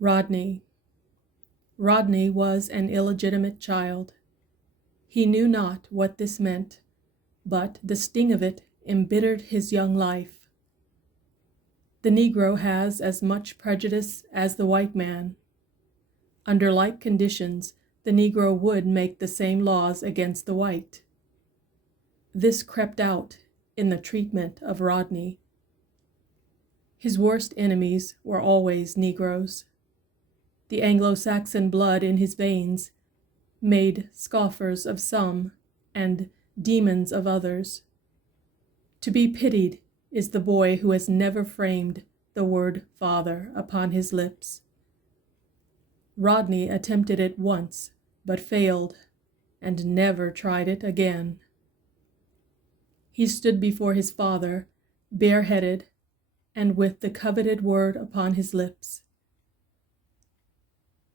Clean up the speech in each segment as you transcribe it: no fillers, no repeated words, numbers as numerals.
RODNEY. Rodney was an illegitimate child. He knew not what this meant, but the sting of it embittered his young life. The Negro has as much prejudice as the white man. Under like conditions, the Negro would make the same laws against the white. This crept out in the treatment of Rodney. His worst enemies were always Negroes. The Anglo-Saxon blood in his veins made scoffers of some and demons of others. To be pitied is the boy who has never framed the word father upon his lips. Rodney attempted it once, but failed, and never tried it again. He stood before his father, bareheaded, and with the coveted word upon his lips.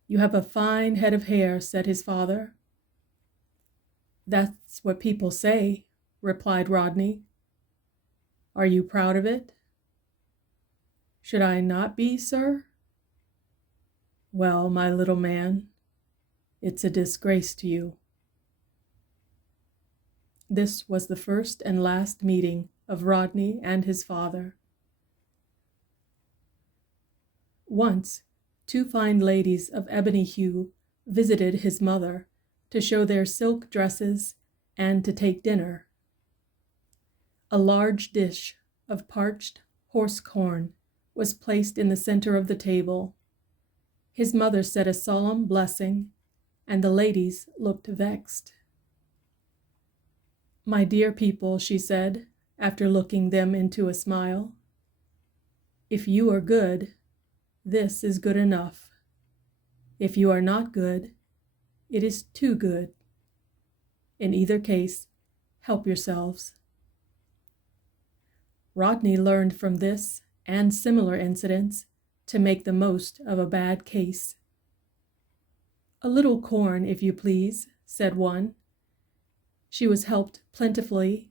"You have a fine head of hair," said his father. "That's what people say," replied Rodney. "Are you proud of it?" "Should I not be, sir?" "Well, my little man, it's a disgrace to you." This was the first and last meeting of Rodney and his father. Once, two fine ladies of ebony hue visited his mother to show their silk dresses and to take dinner. A large dish of parched horse corn was placed in the center of the table. His mother said a solemn blessing, and the ladies looked vexed. "My dear people," she said, after looking them into a smile, "if you are good, this is good enough. If you are not good, it is too good. In either case, help yourselves." Rodney learned from this and similar incidents to make the most of a bad case. "A little corn, if you please," said one. She was helped plentifully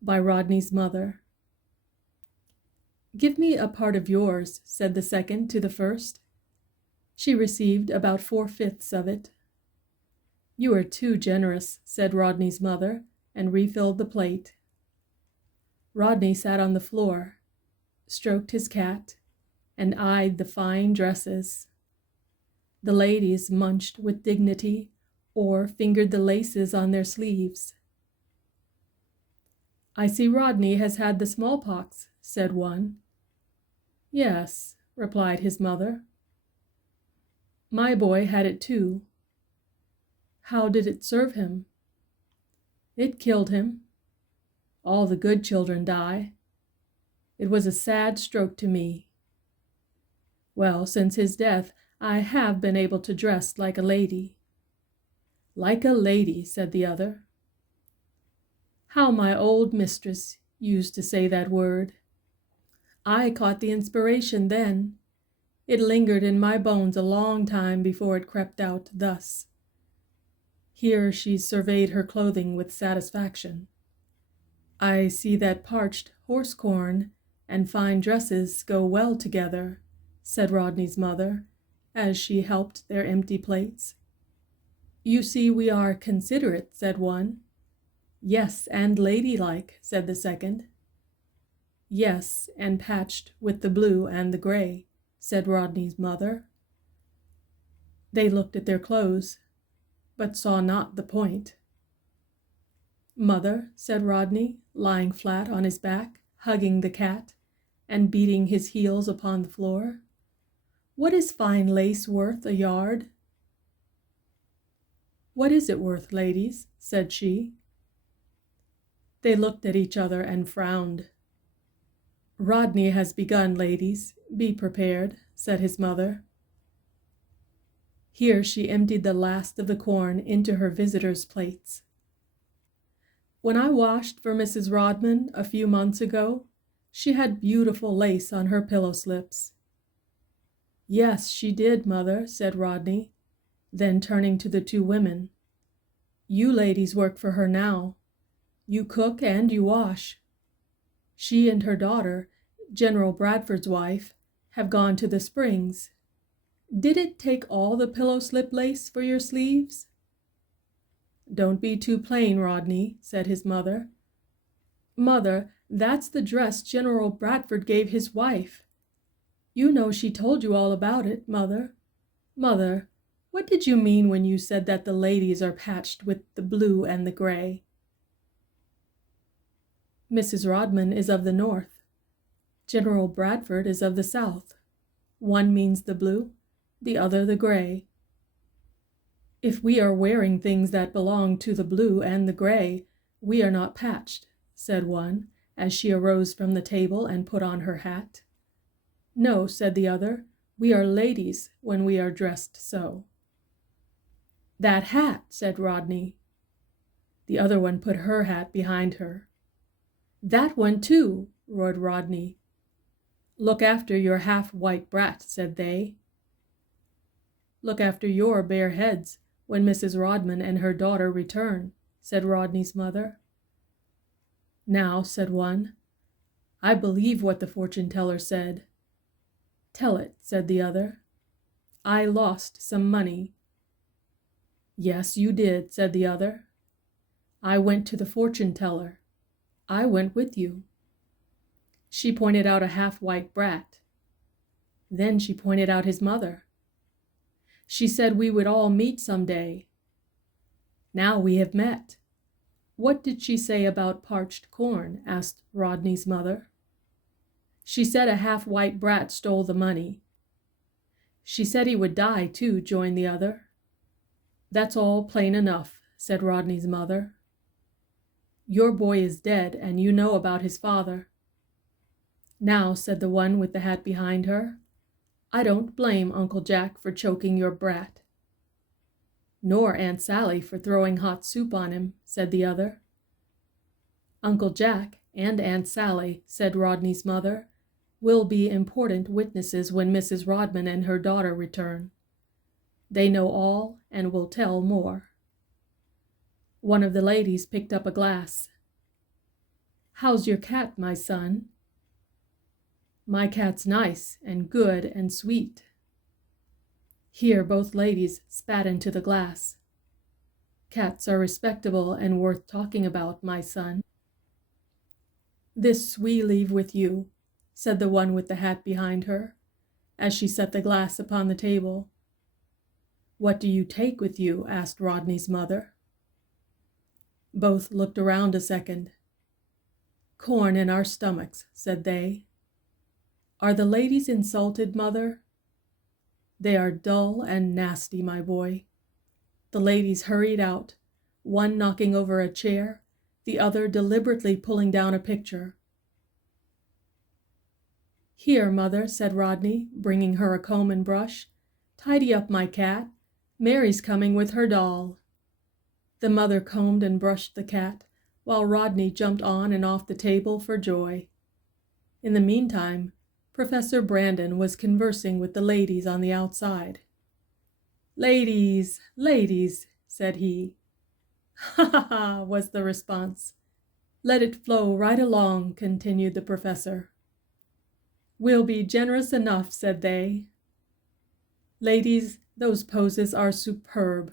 by Rodney's mother. "Give me a part of yours," said the second to the first. She received about 4/5 of it. "You are too generous," said Rodney's mother, and refilled the plate. Rodney sat on the floor, stroked his cat, and eyed the fine dresses. The ladies munched with dignity or fingered the laces on their sleeves. "I see Rodney has had the smallpox," said one. "Yes," replied his mother. "My boy had it too." "How did it serve him?" "It killed him. All the good children die. It was a sad stroke to me. Well, since his death, I have been able to dress like a lady." "Like a lady," said the other. "How my old mistress used to say that word. I caught the inspiration then. It lingered in my bones a long time before it crept out thus." Here she surveyed her clothing with satisfaction. "I see that parched horse corn and fine dresses go well together," said Rodney's mother, as she helped their empty plates. "You see we are considerate," said one. "Yes, and ladylike," said the second. "Yes, and patched with the blue and the gray," said Rodney's mother. They looked at their clothes, but saw not the point. "Mother," said Rodney, lying flat on his back, hugging the cat, and beating his heels upon the floor, "what is fine lace worth a yard?" "What is it worth, ladies?" said she. They looked at each other and frowned. "Rodney has begun, ladies. Be prepared," said his mother. Here she emptied the last of the corn into her visitors' plates. "When I washed for Mrs. Rodman a few months ago, she had beautiful lace on her pillow slips." "Yes, she did, mother," said Rodney. Then turning to the two women, "You ladies work for her now. You cook and you wash. She and her daughter, General Bradford's wife, have gone to the springs. Did it take all the pillow slip lace for your sleeves? Don't be too plain, Rodney, said his mother. Mother, that's the dress General Bradford gave his wife. You know she told you all about it, Mother. Mother, what did you mean when you said that the ladies are patched with the blue and the gray? Mrs. Rodman is of the North. General Bradford is of the South. One means the blue, the other the gray. If we are wearing things that belong to the blue and the gray, we are not patched, said one, as she arose from the table and put on her hat. No, said the other, we are ladies when we are dressed so. That hat, said Rodney. The other one put her hat behind her. That one too, roared Rodney. Look after your half-white brat, said they. Look after your bare heads when Mrs. Rodman and her daughter return, said Rodney's mother. Now, said one, I believe what the fortune-teller said. Tell it, said the other. I lost some money. Yes, you did, said the other. I went to the fortune-teller. I went with you. She pointed out a half-white brat. Then she pointed out his mother. She said we would all meet some day. Now we have met. What did she say about parched corn? Asked Rodney's mother. She said a half-white brat stole the money. She said he would die too, joined the other. That's all plain enough, said Rodney's mother. Your boy is dead, and you know about his father. Now, said the one with the hat behind her, I don't blame Uncle Jack for choking your brat. Nor Aunt Sally for throwing hot soup on him, said the other. Uncle Jack and Aunt Sally, said Rodney's mother, will be important witnesses when Mrs. Rodman and her daughter return. They know all and will tell more. One of the ladies picked up a glass. How's your cat, my son? My cat's nice and good and sweet. Here both ladies spat into the glass. Cats are respectable and worth talking about, my son. This we leave with you, said the one with the hat behind her, as she set the glass upon the table. What do you take with you? Asked Rodney's mother. Both looked around a second. Corn in our stomachs, said they. Are the ladies insulted, mother? They are dull and nasty, my boy. The ladies hurried out, one knocking over a chair, the other deliberately pulling down a picture. Here, mother, said Rodney, bringing her a comb and brush. Tidy up my cat. Mary's coming with her doll. The mother combed and brushed the cat, while Rodney jumped on and off the table for joy. In the meantime, Professor Brandon was conversing with the ladies on the outside. Ladies, ladies, said he. Ha ha ha, was the response. Let it flow right along, continued the professor. We'll be generous enough, said they. Ladies, those poses are superb.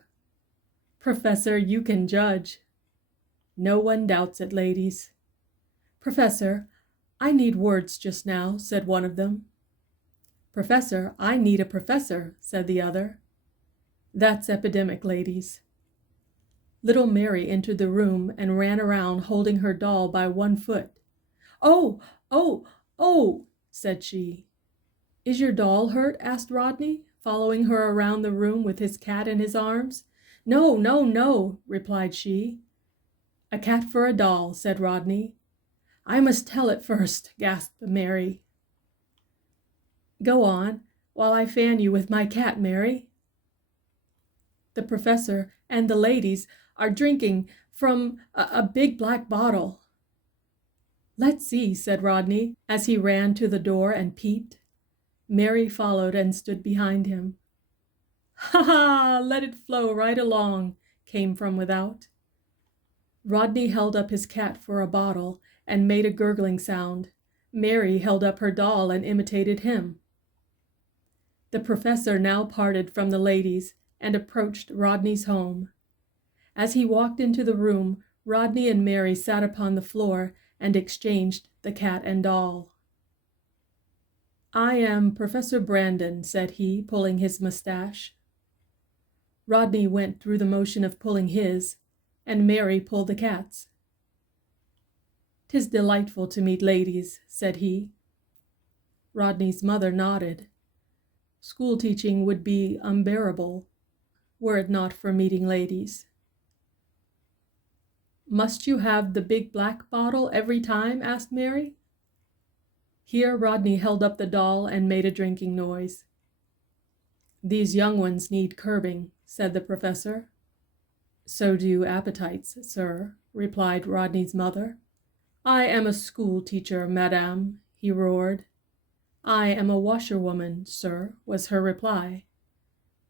Professor, you can judge. No one doubts it, ladies. Professor, I need words just now, said one of them. Professor, I need a professor, said the other. That's epidemic, ladies. Little Mary entered the room and ran around holding her doll by one foot. Oh, oh, oh, said she. Is your doll hurt? Asked Rodney, following her around the room with his cat in his arms. No, no, no, replied she. A cat for a doll, said Rodney. I must tell it first, gasped Mary. Go on, while I fan you with my cat, Mary. The professor and the ladies are drinking from a big black bottle. Let's see, said Rodney, as he ran to the door and peeped. Mary followed and stood behind him. Ha ha, let it flow right along, came from without. Rodney held up his cat for a bottle and made a gurgling sound. Mary held up her doll and imitated him. The professor now parted from the ladies and approached Rodney's home. As he walked into the room, Rodney and Mary sat upon the floor and exchanged the cat and doll. "I am Professor Brandon," said he, pulling his mustache. Rodney went through the motion of pulling his, and Mary pulled the cat's. "'Tis delightful to meet ladies," said he. Rodney's mother nodded. School teaching would be unbearable, were it not for meeting ladies. "Must you have the big black bottle every time?" asked Mary. Here Rodney held up the doll and made a drinking noise. "These young ones need curbing," said the professor. "So do appetites, sir," replied Rodney's mother. "I am a school teacher, madame," he roared. "I am a washerwoman, sir," was her reply.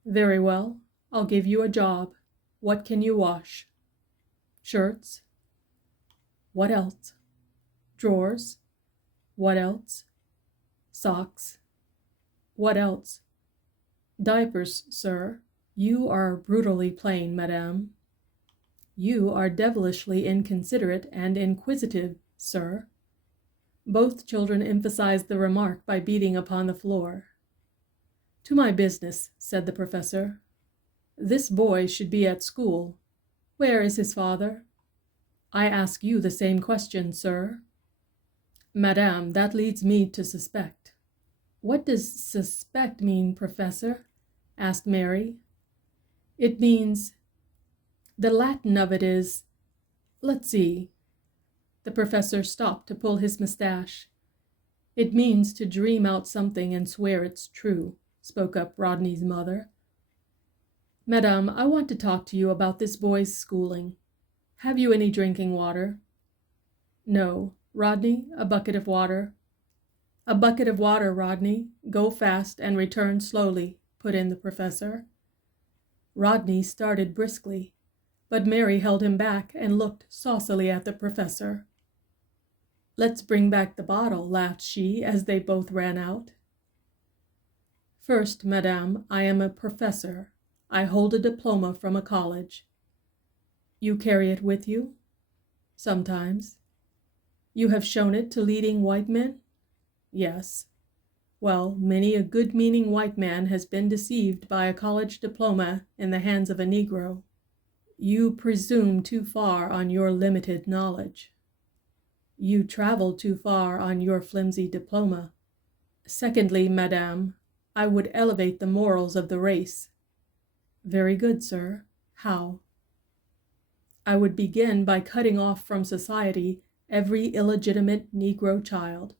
"Very well, I'll give you a job. What can you wash?" "Shirts." "What else?" "Drawers." "What else?" "Socks." "What else?" "Diapers, sir." "You are brutally plain, madame." "You are devilishly inconsiderate and inquisitive, sir." Both children emphasized the remark by beating upon the floor. "To my business," said the professor. "This boy should be at school. Where is his father?" "I ask you the same question, sir." "Madame, that leads me to suspect." "What does suspect mean, Professor?" asked Mary. "It means, the Latin of it is, let's see." The professor stopped to pull his mustache. "It means to dream out something and swear it's true," spoke up Rodney's mother. "Madame, I want to talk to you about this boy's schooling. Have you any drinking water?" "No. Rodney, a bucket of water." "A bucket of water, Rodney. Go fast and return slowly," put in the professor. Rodney started briskly, but Mary held him back and looked saucily at the professor. "Let's bring back the bottle," laughed she as they both ran out. "First, madame, I am a professor. I hold a diploma from a college." "You carry it with you?" "Sometimes." "You have shown it to leading white men?" "Yes." "Well, many a good-meaning white man has been deceived by a college diploma in the hands of a Negro." "You presume too far on your limited knowledge." "You travel too far on your flimsy diploma." "Secondly, madame, I would elevate the morals of the race." "Very good, sir. How?" "I would begin by cutting off from society every illegitimate Negro child.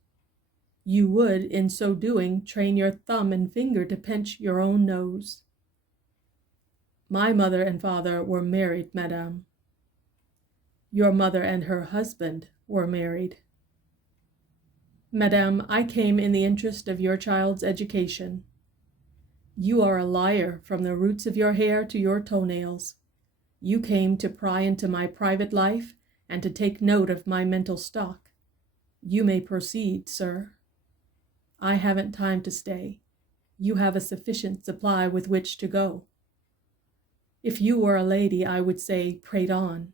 You would, in so doing, train your thumb and finger to pinch your own nose." "My mother and father were married, madame." "Your mother and her husband were married." "Madame, I came in the interest of your child's education." "You are a liar from the roots of your hair to your toenails. You came to pry into my private life and to take note of my mental stock. You may proceed, sir." "I haven't time to stay. You have a sufficient supply with which to go." "If you were a lady, I would say, prate on.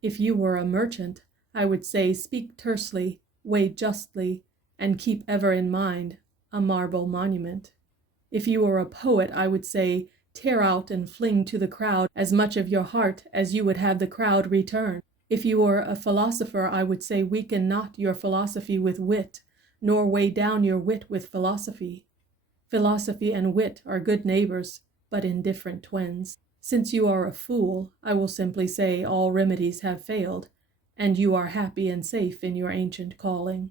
If you were a merchant, I would say, speak tersely, weigh justly, and keep ever in mind a marble monument. If you were a poet, I would say, tear out and fling to the crowd as much of your heart as you would have the crowd return. If you were a philosopher, I would say, weaken not your philosophy with wit, nor weigh down your wit with philosophy. Philosophy and wit are good neighbors, but indifferent twins. Since you are a fool, I will simply say all remedies have failed, and you are happy and safe in your ancient calling."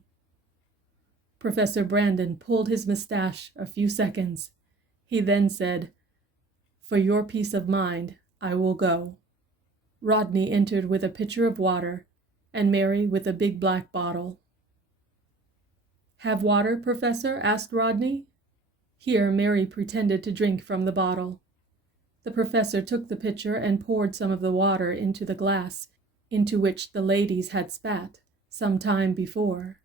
Professor Brandon pulled his mustache a few seconds. He then said, "For your peace of mind, I will go." Rodney entered with a pitcher of water, and Mary with a big black bottle. "Have water, Professor?" asked Rodney. Here Mary pretended to drink from the bottle. The professor took the pitcher and poured some of the water into the glass into which the ladies had spat some time before.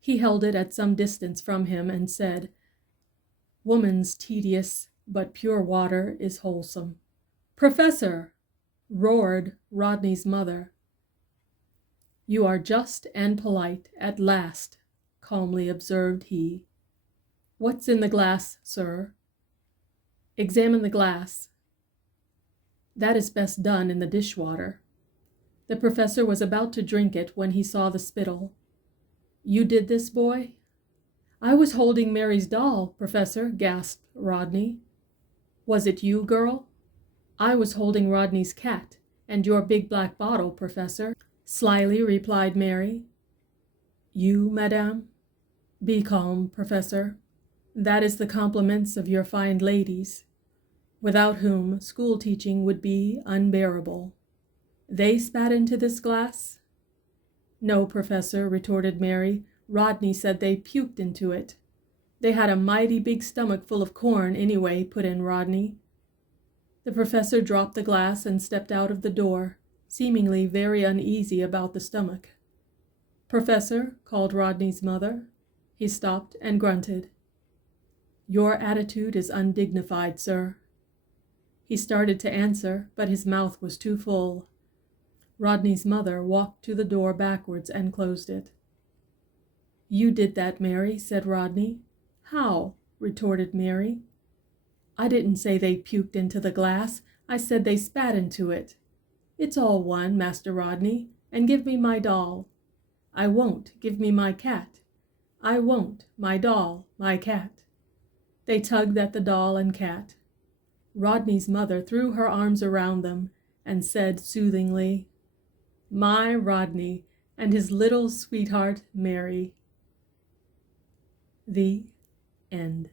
He held it at some distance from him and said, Woman's tedious, but pure water is wholesome. "Professor!" roared Rodney's mother. "You are just and polite at last," calmly observed he. "What's in the glass, sir?" "Examine the glass." "That is best done in the dishwater." The professor was about to drink it when he saw the spittle. "You did this, boy?" "I was holding Mary's doll, Professor," gasped Rodney. "Was it you, girl?" "I was holding Rodney's cat and your big black bottle, Professor," slyly replied Mary. "You, madame?" "Be calm, Professor. That is the compliments of your fine ladies, without whom school teaching would be unbearable. They spat into this glass?" "No, Professor," retorted Mary. "Rodney said they puked into it." "They had a mighty big stomach full of corn, anyway," put in Rodney. The professor dropped the glass and stepped out of the door, seemingly very uneasy about the stomach. "Professor," called Rodney's mother. He stopped and grunted. "Your attitude is undignified, sir." He started to answer, but his mouth was too full. Rodney's mother walked to the door backwards and closed it. "You did that, Mary," said Rodney. "How?" retorted Mary. "I didn't say they puked into the glass. I said they spat into it. It's all one, Master Rodney, and give me my doll." "I won't. Give me my cat." "I won't. My doll, my cat." They tugged at the doll and cat. Rodney's mother threw her arms around them and said soothingly, "My Rodney and his little sweetheart Mary." The end.